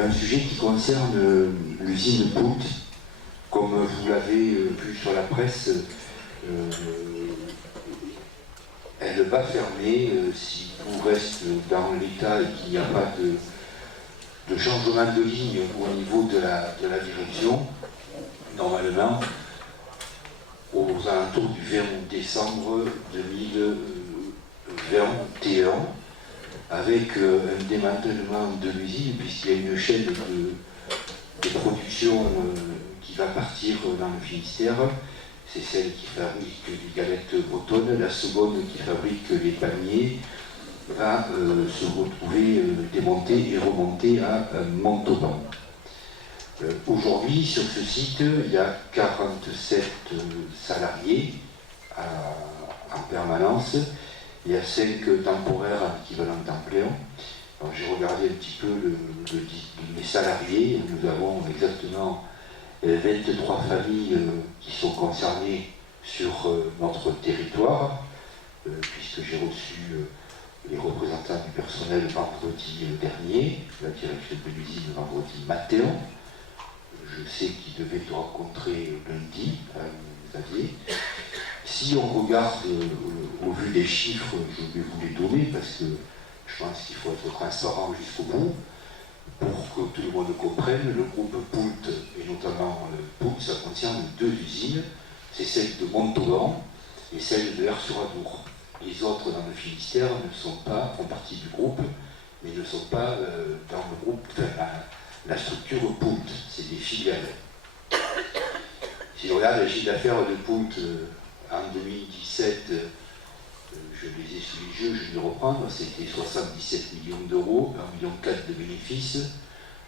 un sujet qui concerne l'usine Poult. Comme vous l'avez vu sur la presse, elle va fermer si tout reste dans l'état et qu'il n'y a pas de changement de ligne au niveau de la direction. Normalement, aux alentours du 20 décembre 2021, avec un démantèlement de l'usine, puisqu'il y a une chaîne de production qui va partir dans le Finistère. C'est celle qui fabrique les galettes bretonnes, la seconde qui fabrique les paniers va se retrouver démontée et remontée à Montauban. Aujourd'hui, sur ce site, il y a 47 salariés en permanence. Il y a 5 temporaires équivalents temps plein. J'ai regardé un petit peu les salariés. Nous avons exactement 23 familles qui sont concernées sur notre territoire, puisque j'ai reçu les représentants du personnel vendredi dernier, la direction de l'usine vendredi matin. Je sais qu'ils devaient te rencontrer lundi, Xavier. Si on regarde au vu des chiffres, je vais vous les donner parce que je pense qu'il faut être transparent jusqu'au bout pour que tout le monde comprenne. Le groupe Poult, et notamment Poult, ça concerne 2 usines, c'est celle de Montauban et celle de Aire-sur-Adour. Les autres dans le Finistère font partie du groupe, mais ne sont pas dans le groupe, la structure Poult, c'est des filiales. Si on regarde le chiffre d'affaires de Poult en 2017, je les ai sous les yeux, je vais les reprendre, c'était 77 millions d'euros, 1,4 million de bénéfices.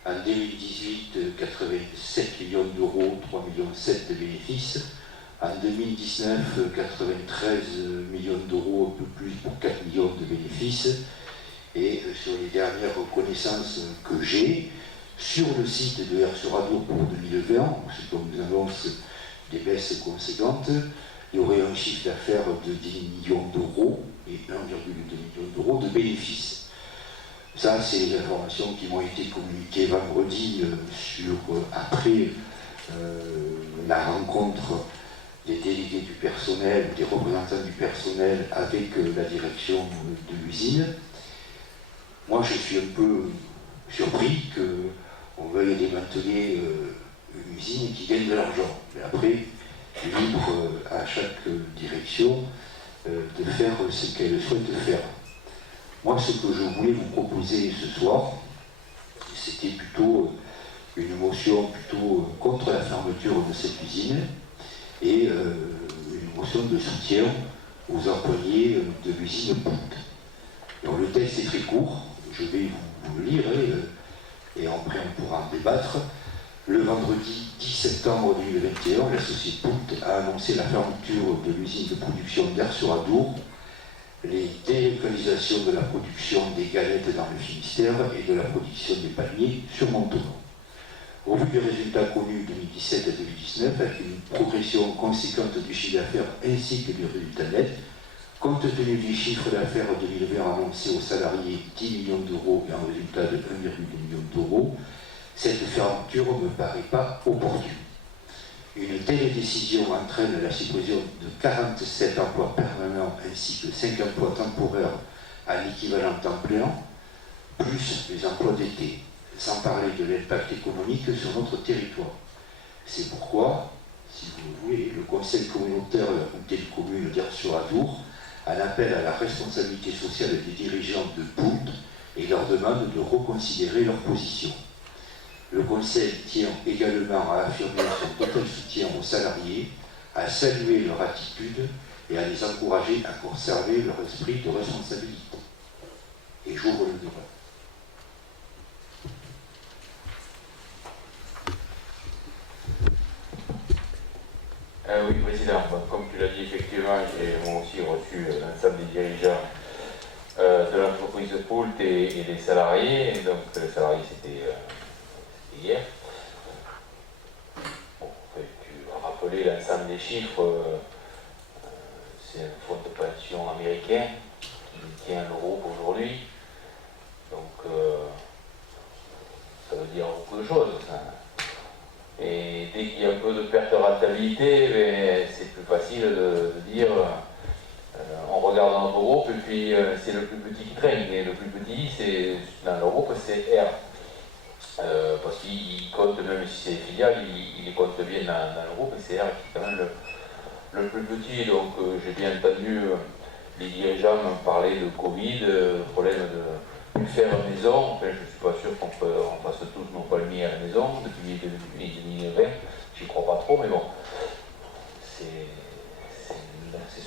En 2018, 87 millions d'euros, 3,7 millions de bénéfices. En 2019, 93 millions d'euros, un peu plus pour 4 millions de bénéfices. Et sur les dernières connaissances que j'ai, sur le site de Aire-sur-Adour pour 2020, ce qu'on nous annonce des baisses conséquentes, il y aurait un chiffre d'affaires de 10 millions d'euros et 1,2 million d'euros de bénéfices. Ça, c'est les informations qui m'ont été communiquées vendredi après la rencontre des délégués du personnel, des représentants du personnel avec la direction de l'usine. Moi, je suis un peu surpris qu'on veuille démanteler une usine qui gagne de l'argent. Mais après, libre à chaque direction de faire ce qu'elle souhaite faire. Moi, ce que je voulais vous proposer ce soir, c'était plutôt une motion plutôt contre la fermeture de cette usine et une motion de soutien aux employés de l'usine Poult. Donc le texte est très court, je vais vous le lire et après on pourra en débattre. Le vendredi 10 septembre 2021, la société Poult a annoncé la fermeture de l'usine de production d'Aire-sur-Adour, les délocalisations de la production des galettes dans le Finistère et de la production des paniers sur Montauban. Au vu des résultats connus 2017 à 2019, avec une progression conséquente du chiffre d'affaires ainsi que du résultat net, compte tenu du chiffre d'affaires 2020 annoncé aux salariés 10 millions d'euros et un résultat de 1,2 million d'euros, cette fermeture ne me paraît pas opportune. Une telle décision entraîne la suppression de 47 emplois permanents ainsi que 5 emplois temporaires à l'équivalent temps plein, plus les emplois d'été, sans parler de l'impact économique sur notre territoire. C'est pourquoi, si vous le voulez, le Conseil communautaire de la communauté de communes d'Aire-sur-Adour en appelle à la responsabilité sociale des dirigeants de Poult et leur demande de reconsidérer leur position. Le Conseil tient également à affirmer son total soutien aux salariés, à saluer leur attitude et à les encourager à conserver leur esprit de responsabilité. Et j'ouvre le débat. Oui, Président, comme tu l'as dit, effectivement, j'ai moi aussi reçu l'ensemble des dirigeants de l'entreprise Poult et des salariés. Et donc, les salariés, c'était hier. Bon, tu as rappelé l'ensemble des chiffres. C'est un fonds de pension américain qui tient le groupe aujourd'hui. Donc, ça veut dire traîne. Et le plus petit, c'est dans le groupe, c'est R. Parce qu'il compte, même si c'est filial, il compte bien dans le groupe, et c'est R qui est quand même le plus petit. Donc j'ai bien entendu les dirigeants me parler de Covid, problème de faire maison. Enfin, je ne suis pas sûr qu'on fasse tous nos palmiers à la maison depuis 2020. J'y crois pas trop, mais bon. C'est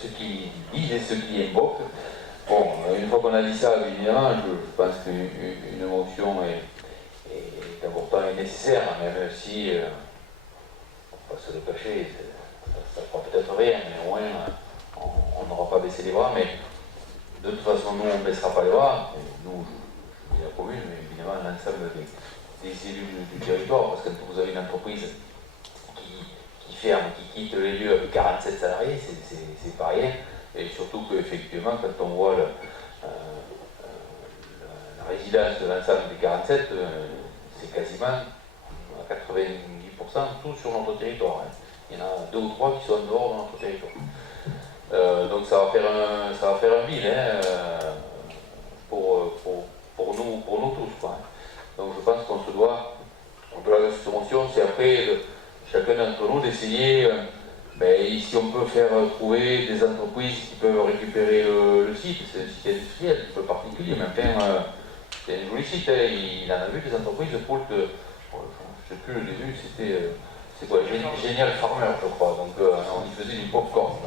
ce qu'ils disent et ce qui invoquent. Bon, une fois qu'on a dit ça, évidemment, je pense qu'une motion est important et nécessaire, même si, on va se le cacher, ça ne fera peut-être rien, mais au moins on n'aura pas baissé les bras. Mais de toute façon, nous, on ne baissera pas les bras. Et nous, je dis la commune, mais évidemment l'ensemble des élus du territoire, parce que quand vous avez une entreprise qui ferme, qui quitte les lieux avec 47 salariés, c'est pas rien. Et surtout qu'effectivement, quand on voit la résidence de l'ensemble des 47, c'est quasiment à 90% tout sur notre territoire. Hein. Il y en a 2 ou 3 qui sont en dehors de notre territoire. Donc ça va faire un bill hein, pour nous tous. Quoi, hein. Donc je pense qu'on se doit, au-delà de cette motion, c'est après chacun d'entre nous d'essayer, si on peut faire trouver des entreprises qui peuvent récupérer le site, c'est un site industriel, un peu particulier, mais enfin, c'est un joli site, hein, il en a vu des entreprises de poult, je ne sais plus le début, c'était, c'est quoi, Génial Farmer, je crois, donc on y faisait du popcorn.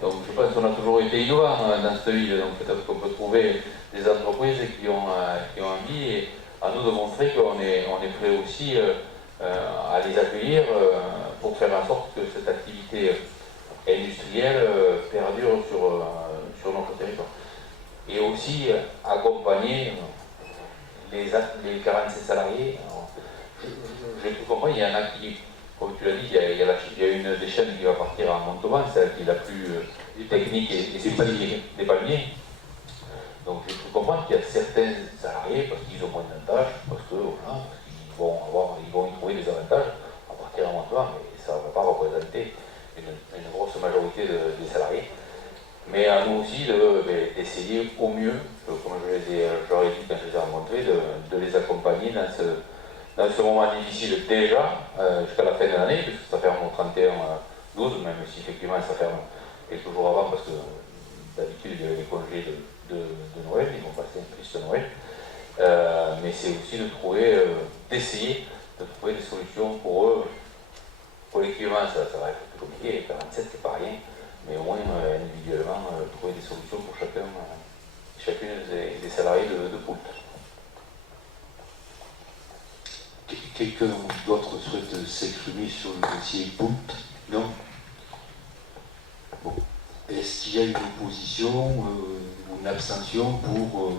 Donc je pense qu'on a toujours été innovants dans cette ville, donc peut-être qu'on peut trouver des entreprises qui ont envie, et à nous de montrer qu'on est prêt aussi à les accueillir pour faire en sorte que cette activité industrielle perdure sur notre territoire. Et aussi accompagner les 47 salariés. J'ai tout compris, il y en a qui, comme tu l'as dit, il y a une des chaînes qui va partir à Montauban, celle qui est la plus technique et spécifique des palmiers. Donc j'ai cru comprendre qu'il y a certains salariés, parce qu'ils ont moins d'avantages, parce que voilà, ils vont y trouver des avantages à partir à Montauban, mais ça ne va pas représenter une grosse majorité des salariés. Mais à nous aussi d'essayer au mieux, comme je leur ai dit quand je les ai rencontrés, de les accompagner dans ce moment difficile déjà, jusqu'à la fin de l'année, puisque ça ferme au 31-12, même si effectivement ça ferme quelques jours avant, parce que d'habitude il y a les congés de Noël, ils vont passer un triste Noël. Mais c'est aussi d'essayer de trouver des solutions pour eux. Collectivement, ça va être plus compliqué, 47 c'est pas rien, mais au moins individuellement, trouver des solutions pour chacune des salariés de poult. Quelqu'un d'autre souhaite s'exprimer sur le dossier poult? Non? Bon. Est-ce qu'il y a une opposition ou une abstention pour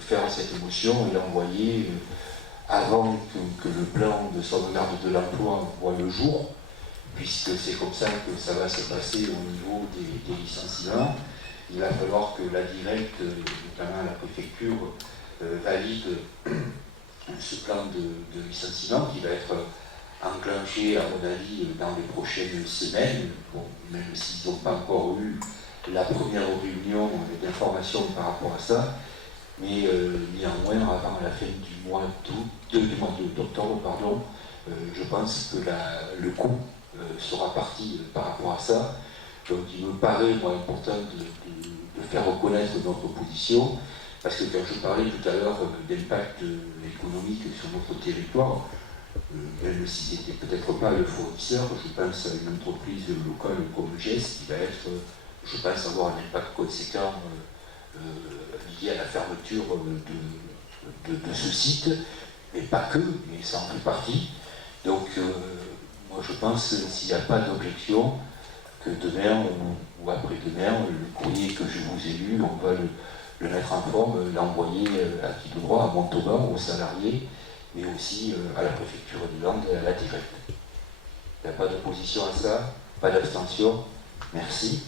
faire cette motion et l'envoyer avant que le plan de sauvegarde de l'emploi voie le jour, puisque c'est comme ça que ça va se passer au niveau des licenciements? Il va falloir que la directe, notamment la préfecture, valide ce plan de licenciement qui va être enclenché, à mon avis, dans les prochaines semaines, bon, même s'ils n'ont pas encore eu la première réunion d'information par rapport à ça, mais néanmoins, avant la fin du mois d'octobre, je pense que le coup sera parti par rapport à ça. Donc il me paraît important de faire reconnaître notre position, parce que quand je parlais tout à l'heure d'impact économique sur notre territoire, même si c'était peut-être pas le fournisseur, je pense à une entreprise locale comme GES qui va être, je pense, avoir un impact conséquent lié à la fermeture de ce site, mais pas que, mais ça en fait partie. Donc moi je pense, s'il n'y a pas d'objection, que demain ou après-demain, le courrier que je vous ai lu, on va le mettre en forme, l'envoyer à qui de droit, à Montauban, aux salariés, mais aussi à la préfecture du Land et à la directe. Il n'y a pas d'opposition à ça, pas d'abstention. Merci.